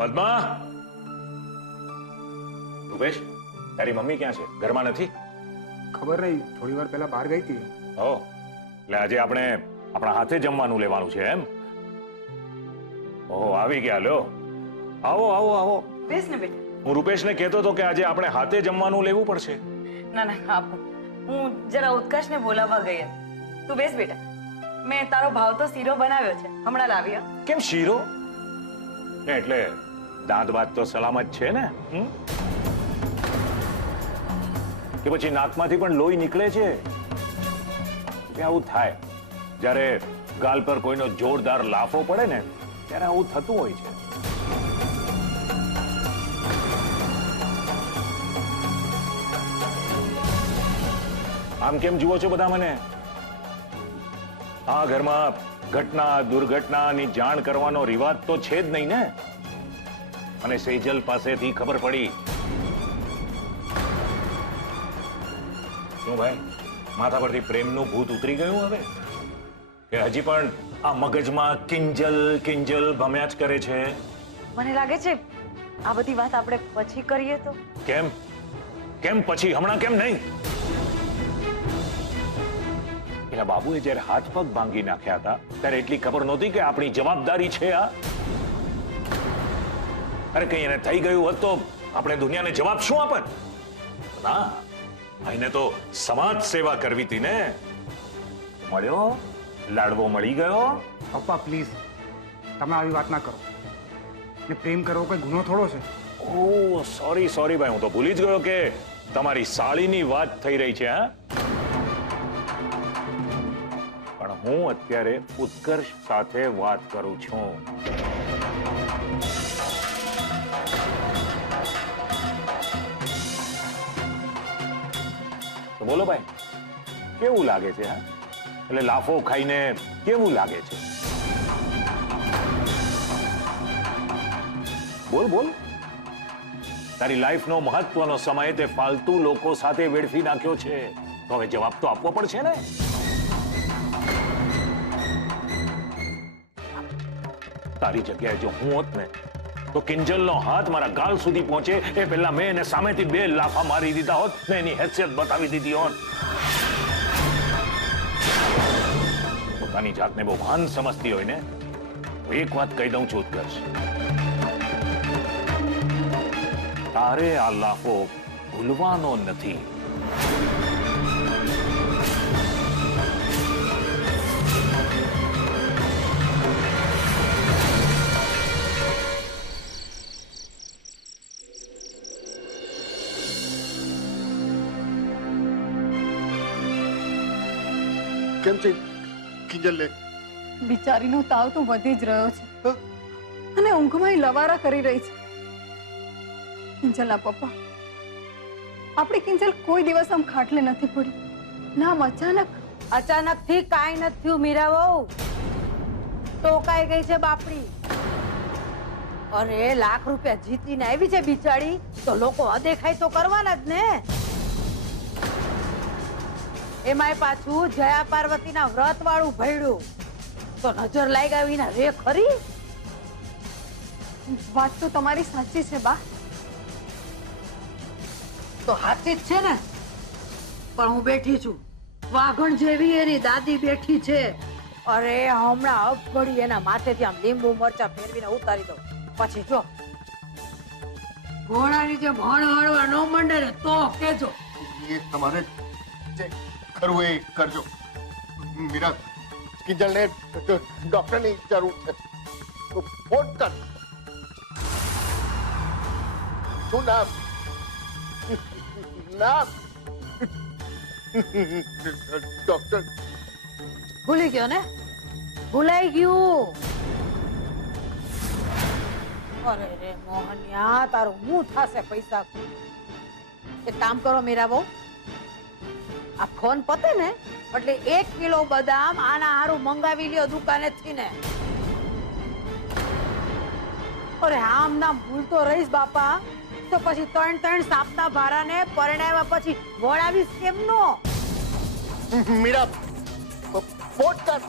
પદ્મા, રૂપેશ, તારી મમ્મી ક્યાં છે? ઘરમાં નથી? ખબર નહીં, થોડી વાર પહેલા બહાર ગઈ હતી. ઓ, એટલે આજે આપણે આપણા હાથે જમવાનું લેવાનું છે એમ? ઓહો, આવી ગયા. લો, આવો આવો આવો. બેસ ને બેટા. હું રૂપેશને કહેતો હતો કે આજે આપણે હાથે જમવાનું લેવું પડશે. ના ના આપો, હું જરા ઉત્કર્ષને બોલાવવા ગઈ હતી. તું બેસ બેટા. મેં તારો ભાવતો શીરો બનાવ્યો છે, હમણાં લાવ્યો. કેમ શીરો? એટલે દાંત બાત તો સલામત છે ને? કે પછી નાકમાંથી પણ લોહી નીકળે છે? કે આવું થાય જ્યારે ગાલ પર કોઈનો જોરદાર લાફો પડે ને ત્યારે આવું થતું હોય છે. આમ કેમ જુઓ છો બધા મને? આ ઘરમાં ઘટના દુર્ઘટનાની જાણ કરવાનો રિવાજ તો છે જ નહીં ને. અને સેજલ પાસેથી ખબર પડી. શું ભાઈ, માથા પરથી પ્રેમનું ભૂત ઉતરી ગયું હવે? કે હજી પણ આ મગજમાં કિંજલ કિંજલ ભમ્યા જ કરે છે? મને લાગે છે આ બધી વાત આપણે પછી કરીએ તો. કેમ કેમ પછી? હમણાં કેમ નહીં? એના બાબુએ જયારે હાથ પગ ભાંગી નાખ્યા હતા ત્યારે એટલી ખબર નહોતી કે આપણી જવાબદારી છે આ? અરે કઈ એને થઈ ગયું હોત તો આપણે દુનિયાને જવાબ શું આપત? ના, એને તો સમાજ સેવા કરવી હતી ને. મળ્યો, લાડવો મળી ગયો. પપ્પા પ્લીઝ, તમે આવી વાત ના કરો. ને પ્રેમ કરવો કોઈ ગુનો થોડો છે. ઓ સોરી સોરી ભાઈ, હું તો ભૂલી જ ગયો કે તમારી સાળીની વાત થઈ રહી છે. હા, પણ હું અત્યારે ઉત્કર્ષ સાથે વાત કરું છું. તો બોલો ભાઈ, કેવું લાગે છે? હા, એટલે લાફો ખાઈને કેવું લાગે છે? બોલ બોલ. તારી લાઈફનો મહત્વનો સમય તે ફાલતુ લોકો સાથે વેડફી નાખ્યો છે, તો હવે જવાબ તો આપવો પડશે ને. તારી જગ્યાએ જો હું હોત ને તો કિંજલનો હાથ મારા ગાલ સુધી પહોંચે એ પહેલા મેં એને સામેથી 2 લાફા મારી દીધા હોત ને એની હેસિયત બતાવી દીધી હોત. પોતાની જાતને બહુ ભાન સમજતી હોય ને, એક વાત કહી દઉં છું ઉત્કર્ષ, તારે આ લાફો ભૂલવાનો નથી. કેમ છે કિંજલને? બિચારીનો તાવ તો વધી જ રહ્યો છે અને ઊંઘમાં લવારા કરી રહી છે. કિંજલના પપ્પા, આપણી કિંજલ કોઈ દિવસ આમ ખાટલે નથી પડી. નામ અચાનક થી કાંઈ નથી થયું મીરા વહુ. ટોકાઈ ગઈ છે બાપડી. અરે લાખ રૂપિયા જીતીને આવી છે બિચારી, તો લોકો અદેખાઈ તો કરવાના જ ને. એમાંય પાછું જયા પાર્વતીના વ્રત વાળું ભયડું, તો નજર લાગ્યા વિના રે ખરી? વાત તો તમારી સાચી છે બા. તો સાચી જ છે ને, પણ હું બેઠી છું વાઘણ જેવી, એની દાદી બેઠી છે. અરે હમણાં અગડી એના માથેથી આમ લીંબુ મરચા ફેરવીને ઉતારી દો, પછી જો ઘોડાની જેમ હળહળવા ન મંડે ને તો કેજો. એ તમારે જે કરવું એ કરજો. મીરા, કિંજલને ડોક્ટરની જરૂર છે. તો ફોન કર. શું નામ? નામ ડોક્ટર. ભૂલી ગયો ને? ભૂલાઈ ગયું. અરે રે મોહનિયા, તારું હું થાશે પૈસા? એક કામ કરો મીરા બહુ, આ ફોન પતે ને એટલે 1 કિલો બદામ આના હારું મંગાવી લ્યો દુકાનેથી ને. અરે આમ નામ ભૂલતો રહીશ બાપા તો પછી 3 સાપના ભારાને પરણાવ્યા પછી વળાવીશ કેમનો? મીરા, ફોન કર.